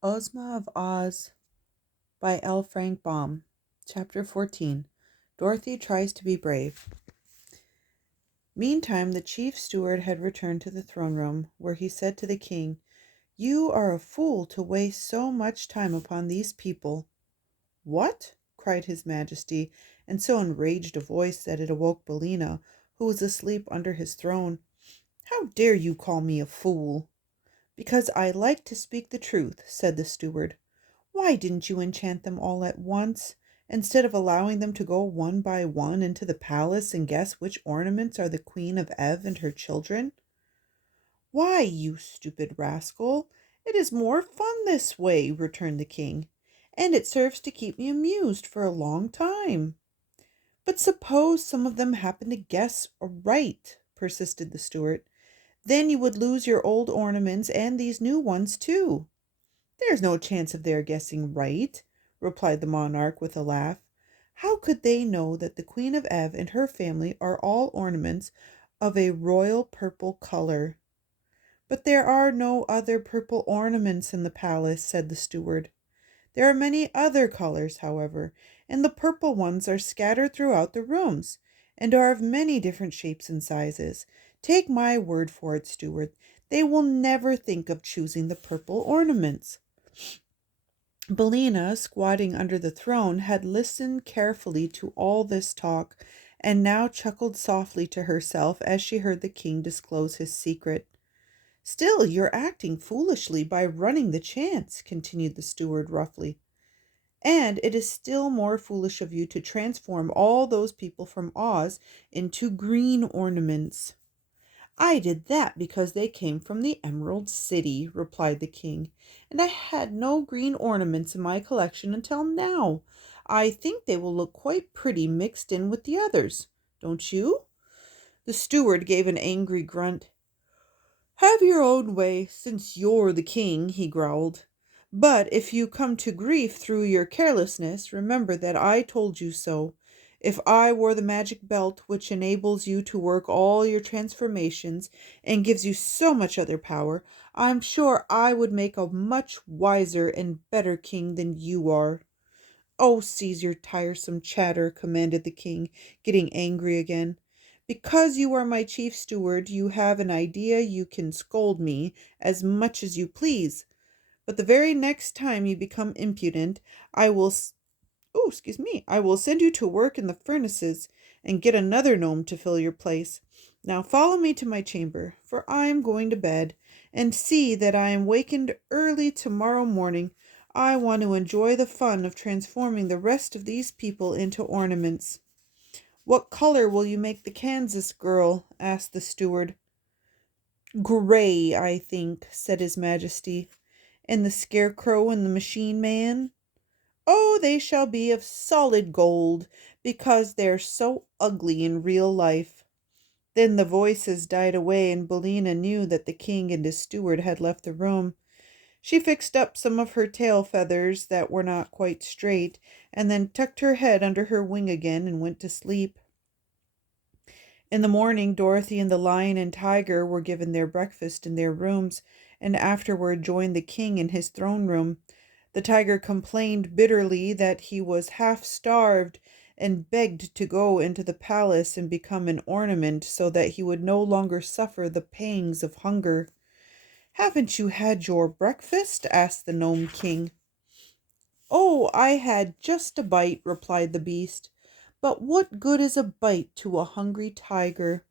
Ozma of Oz by L. Frank Baum. Chapter 14. Dorothy Tries to be Brave. Meantime, the chief steward had returned to the throne room, where he said to the king, "You are a fool to waste so much time upon these people." "What?" cried his majesty, in so enraged a voice that it awoke Billina, who was asleep under his throne. "How dare you call me a fool?" "Because I like to speak the truth," said the steward. "Why didn't you enchant them all at once, instead of allowing them to go one by one into the palace and guess which ornaments are the Queen of Ev and her children?" "Why, you stupid rascal, it is more fun this way," returned the king, "and it serves to keep me amused for a long time." "But suppose some of them happen to guess aright," persisted the steward. "Then you would lose your old ornaments and these new ones too." "There's no chance of their guessing right," replied the monarch with a laugh. "How could they know that the Queen of Ev and her family are all ornaments of a royal purple color?" "But there are no other purple ornaments in the palace," said the steward. "There are many other colors, however, and the purple ones are scattered throughout the rooms, and are of many different shapes and sizes. Take my word for it, steward, they will never think of choosing the purple ornaments." Billina, squatting under the throne, had listened carefully to all this talk, and now chuckled softly to herself as she heard the king disclose his secret. "Still, you're acting foolishly by running the chance," continued the steward roughly. "And it is still more foolish of you to transform all those people from Oz into green ornaments." "I did that because they came from the Emerald City," replied the king, "and I had no green ornaments in my collection until now. I think they will look quite pretty mixed in with the others. Don't you?" The steward gave an angry grunt. "Have your own way, since you're the king," he growled. "But if you come to grief through your carelessness, remember that I told you so. If I wore the magic belt which enables you to work all your transformations and gives you so much other power, I'm sure I would make a much wiser and better king than you are." "Oh, cease your tiresome chatter," commanded the king, getting angry again. "Because you are my chief steward, you have an idea you can scold me as much as you please. But the very next time you become impudent, I will I will send you to work in the furnaces and get another gnome to fill your place. Now follow me to my chamber, for I am going to bed, and see that I am wakened early tomorrow morning. I want to enjoy the fun of transforming the rest of these people into ornaments." "What color will you make the Kansas girl?" asked the steward. "Gray, I think," said his majesty. "And the scarecrow and the machine man?" "Oh, they shall be of solid gold, because they're so ugly in real life." Then the voices died away, and Billina knew that the king and his steward had left the room. She fixed up some of her tail feathers that were not quite straight, and then tucked her head under her wing again and went to sleep. In the morning, Dorothy and the lion and tiger were given their breakfast in their rooms, and afterward joined the king in his throne room. The tiger complained bitterly that he was half starved, and begged to go into the palace and become an ornament so that he would no longer suffer the pangs of hunger. "Haven't you had your breakfast?" asked the Gnome King. "Oh, I had just a bite," replied the beast. "But what good is a bite to a hungry tiger?"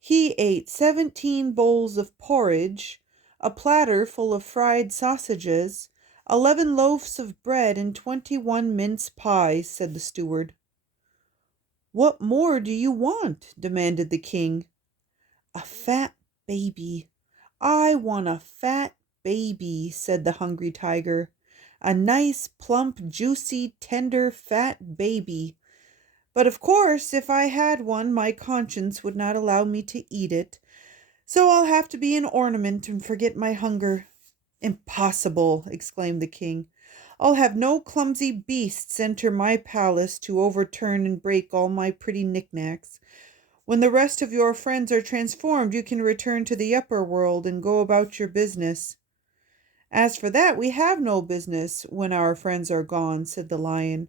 He ate 17 bowls of porridge, a platter full of fried sausages, 11 loaves of bread, and 21 mince pies," said the steward. "What more do you want?" demanded the king. "A fat baby. I want a fat baby," said the hungry tiger. "A nice, plump, juicy, tender, fat baby. But of course, if I had one, my conscience would not allow me to eat it. So I'll have to be an ornament and forget my hunger." "Impossible!" exclaimed the king. "I'll have no clumsy beasts enter my palace to overturn and break all my pretty knickknacks. When the rest of your friends are transformed, you can return to the upper world and go about your business." As for that, we have no business when our friends are gone, said the lion.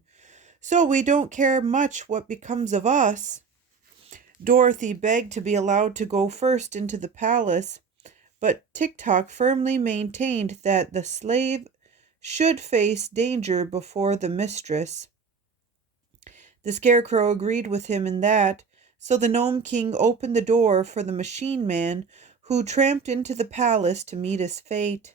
So we don't care much what becomes of us. Dorothy begged to be allowed to go first into the palace, but Tik-Tok firmly maintained that the slave should face danger before the mistress. The Scarecrow agreed with him in that, so the Gnome King opened the door for the Machine Man, who tramped into the palace to meet his fate.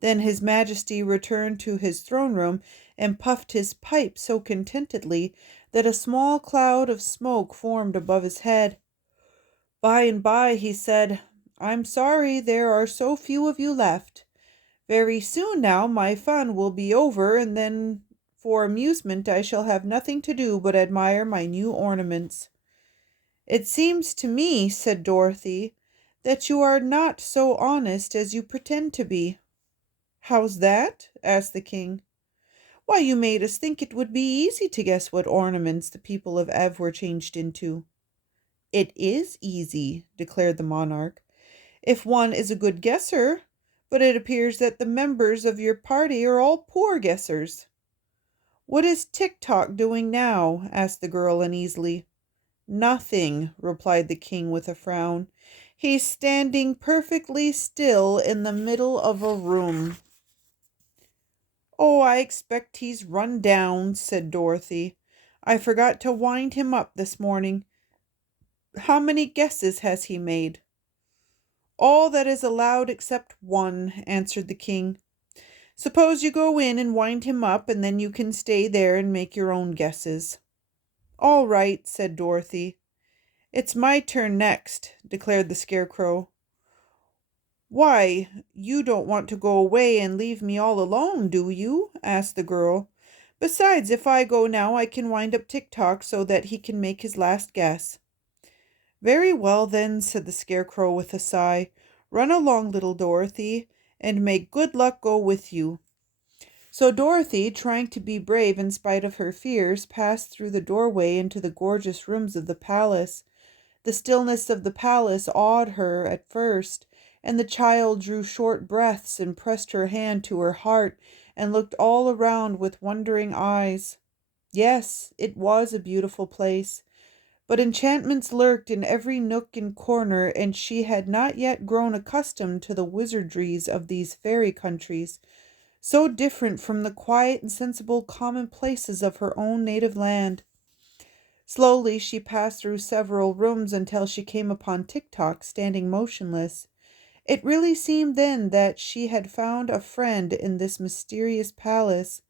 Then His Majesty returned to his throne room and puffed his pipe so contentedly that a small cloud of smoke formed above his head. By and by he said, "I'm sorry there are so few of you left. Very soon now my fun will be over, and then for amusement I shall have nothing to do but admire my new ornaments." "It seems to me," said Dorothy, "that you are not so honest as you pretend to be." "How's that?" asked the king. "Why, you made us think it would be easy to guess what ornaments the people of Ev were changed into." "It is easy," declared the monarch, "if one is a good guesser, but it appears that the members of your party are all poor guessers." "What is Tik-Tok doing now?" asked the girl uneasily. "Nothing," replied the king with a frown. "He's standing perfectly still in the middle of a room." "Oh, I expect he's run down," said Dorothy. "I forgot to wind him up this morning. How many guesses has he made?" "All that is allowed except one," answered the king. "Suppose you go in and wind him up, and then you can stay there and make your own guesses." "All right," said Dorothy. "It's my turn next," declared the Scarecrow. "Why, you don't want to go away and leave me all alone, do you?" asked the girl. "Besides, if I go now, I can wind up Tik-Tok so that he can make his last guess." "Very well, then," said the Scarecrow with a sigh. "Run along, little Dorothy, and may good luck go with you." So Dorothy, trying to be brave in spite of her fears, passed through the doorway into the gorgeous rooms of the palace. The stillness of the palace awed her at first, and the child drew short breaths and pressed her hand to her heart and looked all around with wondering eyes. Yes, it was a beautiful place, but enchantments lurked in every nook and corner, and she had not yet grown accustomed to the wizardries of these fairy countries, so different from the quiet and sensible commonplaces of her own native land. Slowly she passed through several rooms until she came upon Tik-Tok standing motionless. It really seemed then that she had found a friend in this mysterious palace,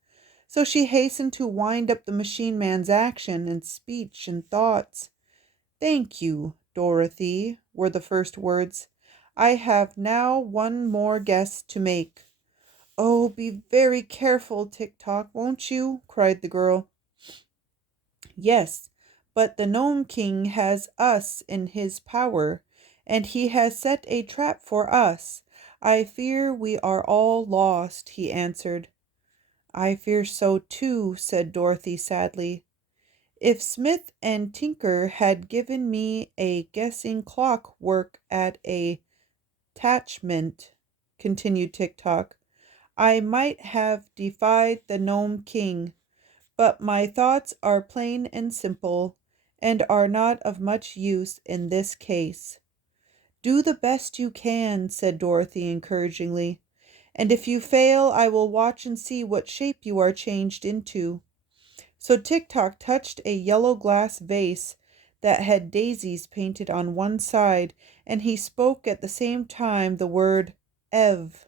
so she hastened to wind up the machine man's action and speech and thoughts. "Thank you, Dorothy," were the first words. "I have now one more guess to make." "Oh, be very careful, Tik-Tok, won't you?" cried the girl. "Yes, but the Gnome King has us in his power, and he has set a trap for us. I fear we are all lost," he answered. "I fear so too," said Dorothy sadly. "If Smith and Tinker had given me a guessing clock work at a attachment," continued Tik-Tok, "I might have defied the Gnome King. But my thoughts are plain and simple, and are not of much use in this case." "Do the best you can," said Dorothy encouragingly, "and if you fail, I will watch and see what shape you are changed into." So Tik-Tok touched a yellow glass vase that had daisies painted on one side, and he spoke at the same time the word Ev.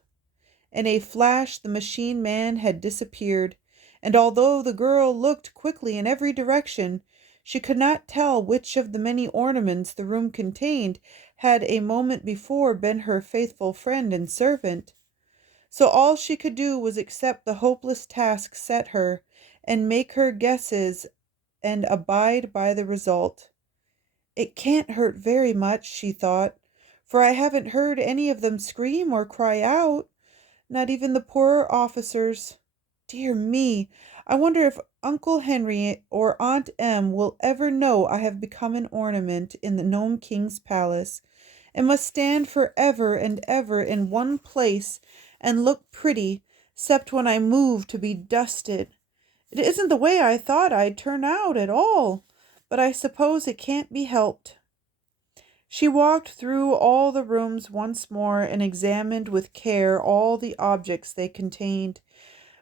In a flash the machine man had disappeared, and although the girl looked quickly in every direction, she could not tell which of the many ornaments the room contained had a moment before been her faithful friend and servant. So all she could do was accept the hopeless task set her, and make her guesses and abide by the result. "It can't hurt very much," she thought, "for I haven't heard any of them scream or cry out. Not even the poorer officers. Dear me, I wonder if Uncle Henry or Aunt Em will ever know I have become an ornament in the Gnome King's palace, and must stand for ever and ever in one place and look pretty, 'cept when I move to be dusted. It isn't the way I thought I'd turn out at all, but I suppose it can't be helped." She walked through all the rooms once more and examined with care all the objects they contained.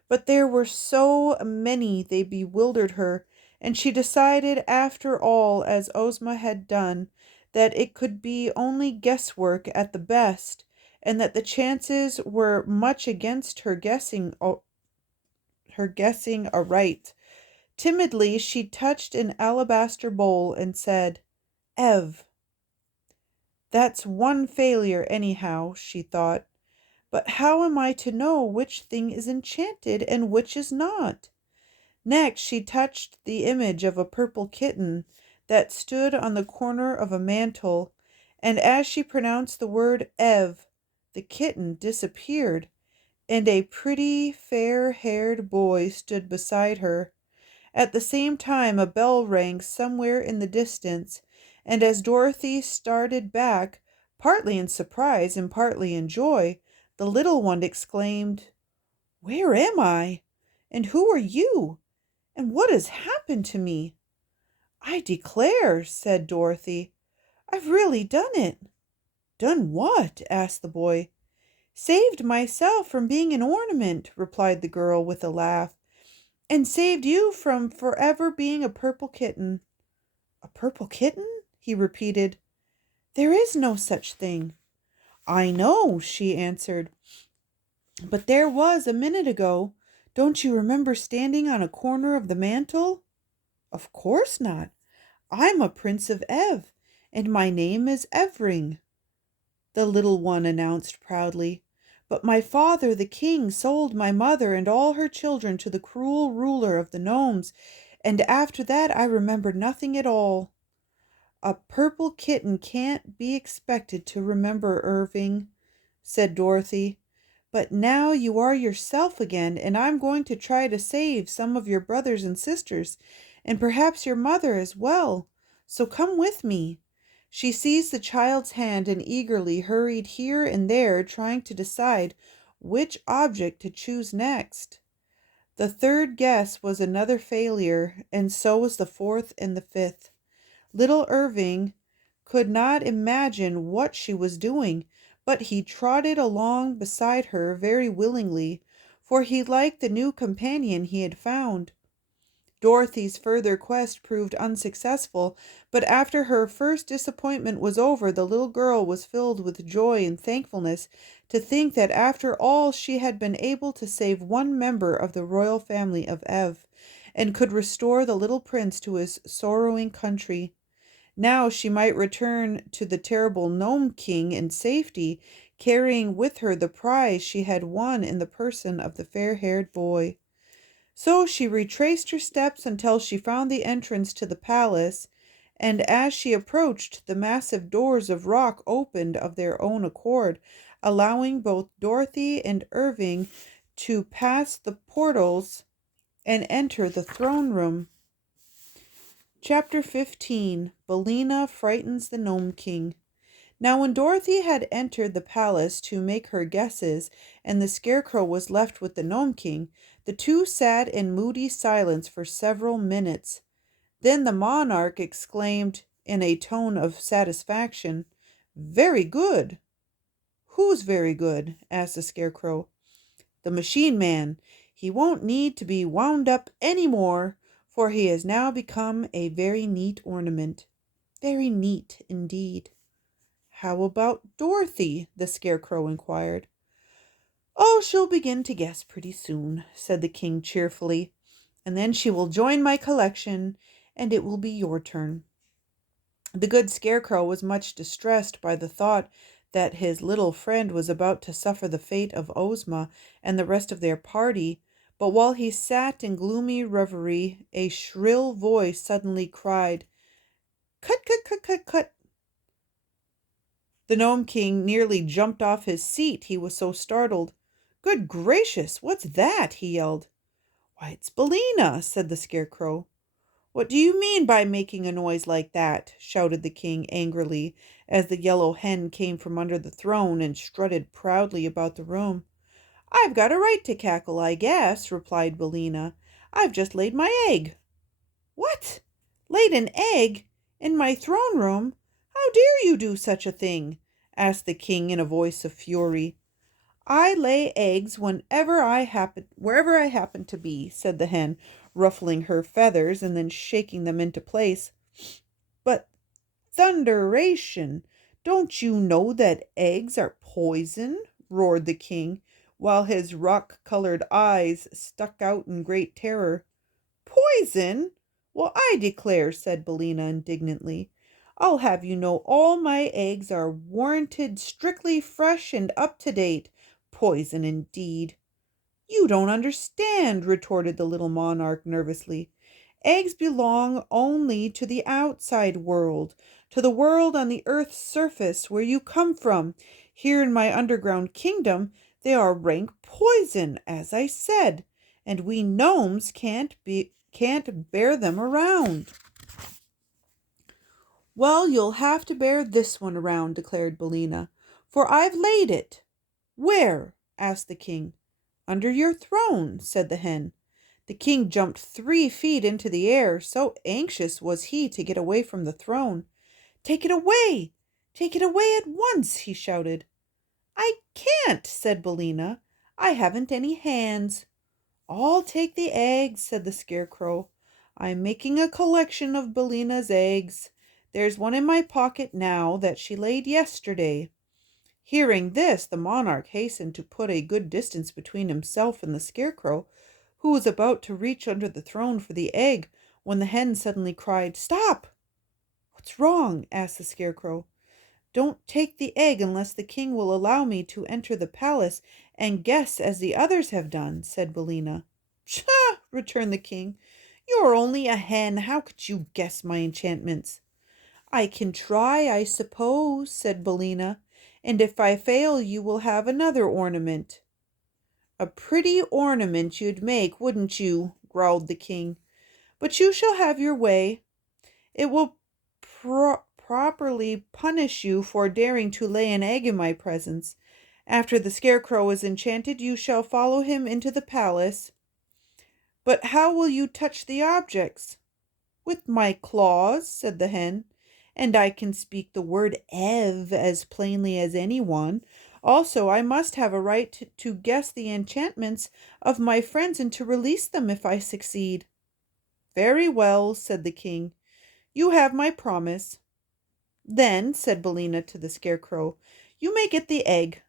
But there were so many they bewildered her, and she decided after all, as Ozma had done, that it could be only guesswork at the best, and that the chances were much against her guessing aright. Timidly she touched an alabaster bowl and said, "Ev." "That's one failure anyhow," she thought. "But how am I to know which thing is enchanted and which is not?" Next she touched the image of a purple kitten that stood on the corner of a mantel, and as she pronounced the word Ev, the kitten disappeared, and a pretty fair-haired boy stood beside her. At the same time a bell rang somewhere in the distance, and as Dorothy started back, partly in surprise and partly in joy, the little one exclaimed, "Where am I? And who are you? And what has happened to me?" "I declare," said Dorothy, "I've really done it." "Done what?" asked the boy. "Saved myself from being an ornament," replied the girl with a laugh, "and saved you from forever being a purple kitten." "A purple kitten?" he repeated. "There is no such thing." "I know," she answered, "but there was a minute ago. Don't you remember standing on a corner of the mantel?" "Of course not. I'm a Prince of Ev, and my name is Evring," the little one announced proudly. "But my father, the king, sold my mother and all her children to the cruel ruler of the gnomes, and after that I remember nothing at all." "A purple kitten can't be expected to remember, Irving," said Dorothy. "But now you are yourself again, and I'm going to try to save some of your brothers and sisters, and perhaps your mother as well. So come with me." She seized the child's hand and eagerly hurried here and there, trying to decide which object to choose next. The third guess was another failure, and so was the fourth and the fifth. Little Irving could not imagine what she was doing, but he trotted along beside her very willingly, for he liked the new companion he had found. Dorothy's further quest proved unsuccessful, but after her first disappointment was over, the little girl was filled with joy and thankfulness to think that after all she had been able to save one member of the royal family of Ev, and could restore the little prince to his sorrowing country. Now she might return to the terrible Gnome King in safety, carrying with her the prize she had won in the person of the fair-haired boy. So she retraced her steps until she found the entrance to the palace, and as she approached, the massive doors of rock opened of their own accord, allowing both Dorothy and Irving to pass the portals and enter the throne room. Chapter 15. Billina Frightens the Gnome King. Now when Dorothy had entered the palace to make her guesses, and the Scarecrow was left with the Gnome King, the two sat in moody silence for several minutes. Then the monarch exclaimed in a tone of satisfaction, "Very good." "Who's very good?" asked the Scarecrow. "The Machine Man. He won't need to be wound up any more, for he has now become a very neat ornament." "Very neat indeed." "How about Dorothy?" the Scarecrow inquired. "Oh, she'll begin to guess pretty soon," said the king cheerfully, "and then she will join my collection, and it will be your turn." The good Scarecrow was much distressed by the thought that his little friend was about to suffer the fate of Ozma and the rest of their party, but while he sat in gloomy reverie, a shrill voice suddenly cried, "Cut, cut, cut, cut, cut!" The Gnome King nearly jumped off his seat, he was so startled. "Good gracious, what's that?" he yelled. "Why, it's Billina," said the Scarecrow. "What do you mean by making a noise like that?" shouted the king angrily, as the yellow hen came from under the throne and strutted proudly about the room. I've got a right to cackle, I guess, replied Billina. I've just laid my egg. What? Laid an egg? In my throne room? How dare you do such a thing? Asked the king in a voice of fury. I lay eggs wherever I happen to be, said the hen, ruffling her feathers and then shaking them into place. But thunderation! Don't you know that eggs are poison? Roared the king, while his rock-colored eyes stuck out in great terror. Poison? Well, I declare, said Billina indignantly. I'll have you know all my eggs are warranted strictly fresh and up to date. Poison indeed. You don't understand, retorted the little monarch nervously. Eggs belong only to the outside world, to the world on the earth's surface where you come from. Here in my underground kingdom, they are rank poison, as I said, and we gnomes can't bear them around. Well, you'll have to bear this one around, declared Billina, for I've laid it. Where? Asked the king. Under your throne, said the hen. The king jumped 3 feet into the air, so anxious was he to get away from the throne. Take it away! Take it away at once, he shouted. I can't, said Billina. I haven't any hands. I'll take the eggs, said the scarecrow. I'm making a collection of Billina's eggs. There's one in my pocket now that she laid yesterday. Hearing this, the monarch hastened to put a good distance between himself and the scarecrow, who was about to reach under the throne for the egg, when the hen suddenly cried, Stop! What's wrong? Asked the scarecrow. Don't take the egg unless the king will allow me to enter the palace and guess as the others have done, said Billina. Pshaw! Returned the king. You're only a hen. How could you guess my enchantments? I can try, I suppose, said Billina, and if I fail you will have another ornament. A pretty ornament you'd make, wouldn't you? Growled the king. But you shall have your way. It will properly punish you for daring to lay an egg in my presence. After the scarecrow is enchanted, you shall follow him into the palace. But how will you touch the objects? With my claws, said the hen, and I can speak the word Ev as plainly as anyone. Also, I must have a right to guess the enchantments of my friends and to release them if I succeed. Very well, said the king. You have my promise. Then, said Billina to the scarecrow, you may get the egg.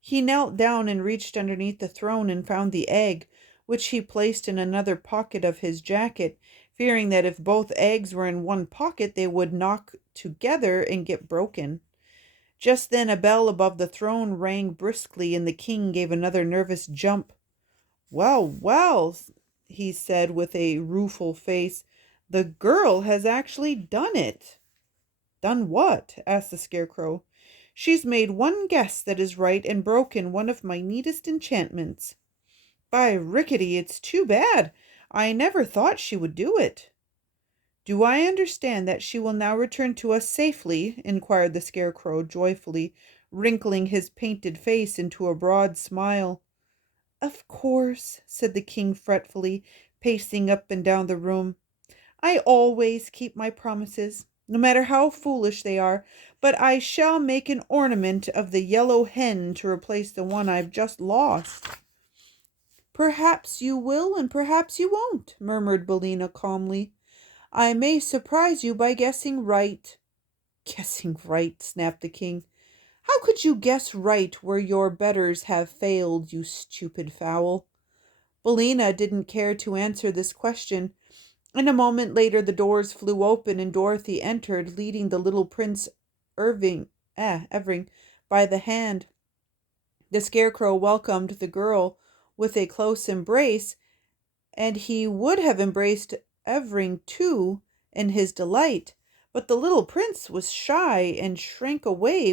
He knelt down and reached underneath the throne and found the egg, which he placed in another pocket of his jacket, fearing that if both eggs were in one pocket they would knock together and get broken. Just then a bell above the throne rang briskly, and the king gave another nervous jump. Well, well, he said with a rueful face, the girl has actually done it. Done what? Asked the scarecrow. She's made one guess that is right and broken one of my neatest enchantments. By rickety, it's too bad. I never thought she would do it. Do I understand that she will now return to us safely? Inquired the scarecrow joyfully, wrinkling his painted face into a broad smile. Of course, said the king fretfully, pacing up and down the room. I always keep my promises, no matter how foolish they are, but I shall make an ornament of the yellow hen to replace the one I've just lost. Perhaps you will and perhaps you won't, murmured Billina calmly. I may surprise you by guessing right. Guessing right, snapped the king. How could you guess right where your betters have failed, you stupid fowl? Billina didn't care to answer this question, and a moment later the doors flew open and Dorothy entered, leading the little Prince Evering by the hand. The scarecrow welcomed the girl with a close embrace, and he would have embraced Evering too in his delight, but the little prince was shy and shrank away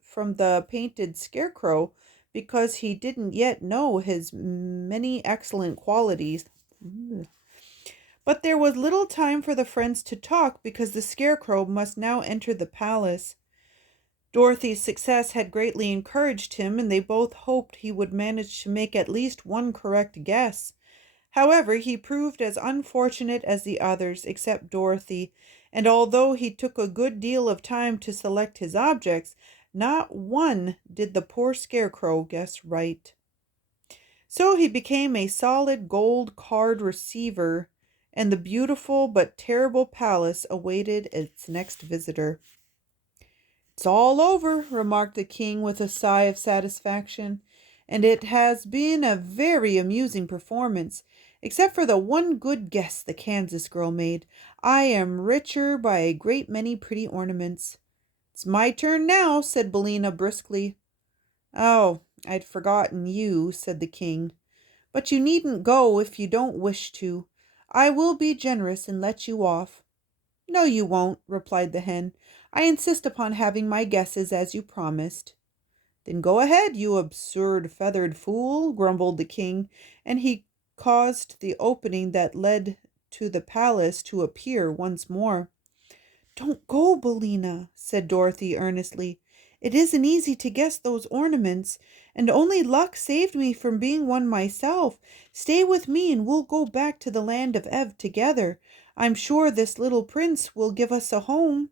from the painted scarecrow because he didn't yet know his many excellent qualities. But there was little time for the friends to talk because the scarecrow must now enter the palace. Dorothy's success had greatly encouraged him, and they both hoped he would manage to make at least one correct guess. However, he proved as unfortunate as the others, except Dorothy, and although he took a good deal of time to select his objects, not one did the poor Scarecrow guess right. So he became a solid gold card receiver, and the beautiful but terrible palace awaited its next visitor. "It's all over," remarked the king with a sigh of satisfaction, "and it has been a very amusing performance, except for the one good guess the Kansas girl made. I am richer by a great many pretty ornaments." "It's my turn now," said Billina briskly. "Oh, I'd forgotten you," said the king. "But you needn't go if you don't wish to. I will be generous and let you off." "No, you won't," replied the hen. "I insist upon having my guesses as you promised." "Then go ahead, you absurd feathered fool," grumbled the king, and he caused the opening that led to the palace to appear once more. "Don't go, Bellina," said Dorothy earnestly. "It isn't easy to guess those ornaments, and only luck saved me from being one myself. Stay with me and we'll go back to the land of Ev together. I'm sure this little prince will give us a home."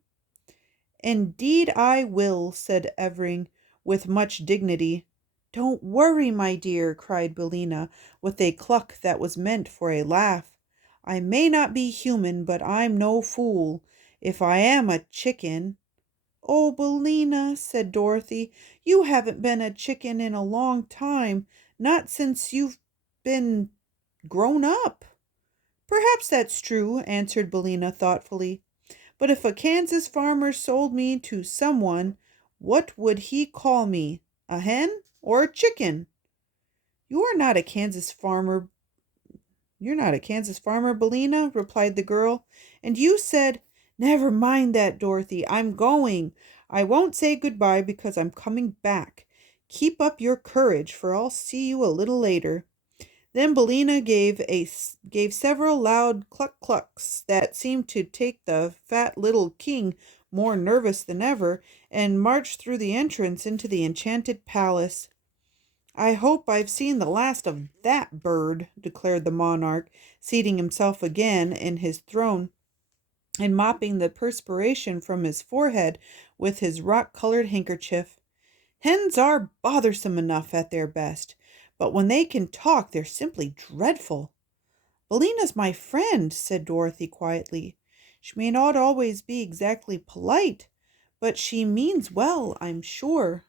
"Indeed I will," said Evering with much dignity. "Don't worry, my dear," cried Bellina with a cluck that was meant for a laugh. "I may not be human, but I'm no fool. If I am a chicken—" "Oh, Bellina," said Dorothy, "you haven't been a chicken in a long time, not since you've been grown up." "Perhaps that's true," answered Bellina thoughtfully. "But if a Kansas farmer sold me to someone, what would he call me? A hen or a chicken?" "You are not a Kansas farmer "You're not a Kansas farmer, Bellina," replied the girl. "And you said—" "Never mind that, Dorothy. I'm going. I won't say goodbye because I'm coming back. Keep up your courage, for I'll see you a little later." Then Bellina gave several loud cluck-clucks that seemed to make the fat little king more nervous than ever, and marched through the entrance into the enchanted palace. "I hope I've seen the last of that bird," declared the monarch, seating himself again in his throne and mopping the perspiration from his forehead with his rock-colored handkerchief. "Hens are bothersome enough at their best, but when they can talk they're simply dreadful." "Bellina's my friend," said Dorothy quietly. "She may not always be exactly polite, but she means well, I'm sure."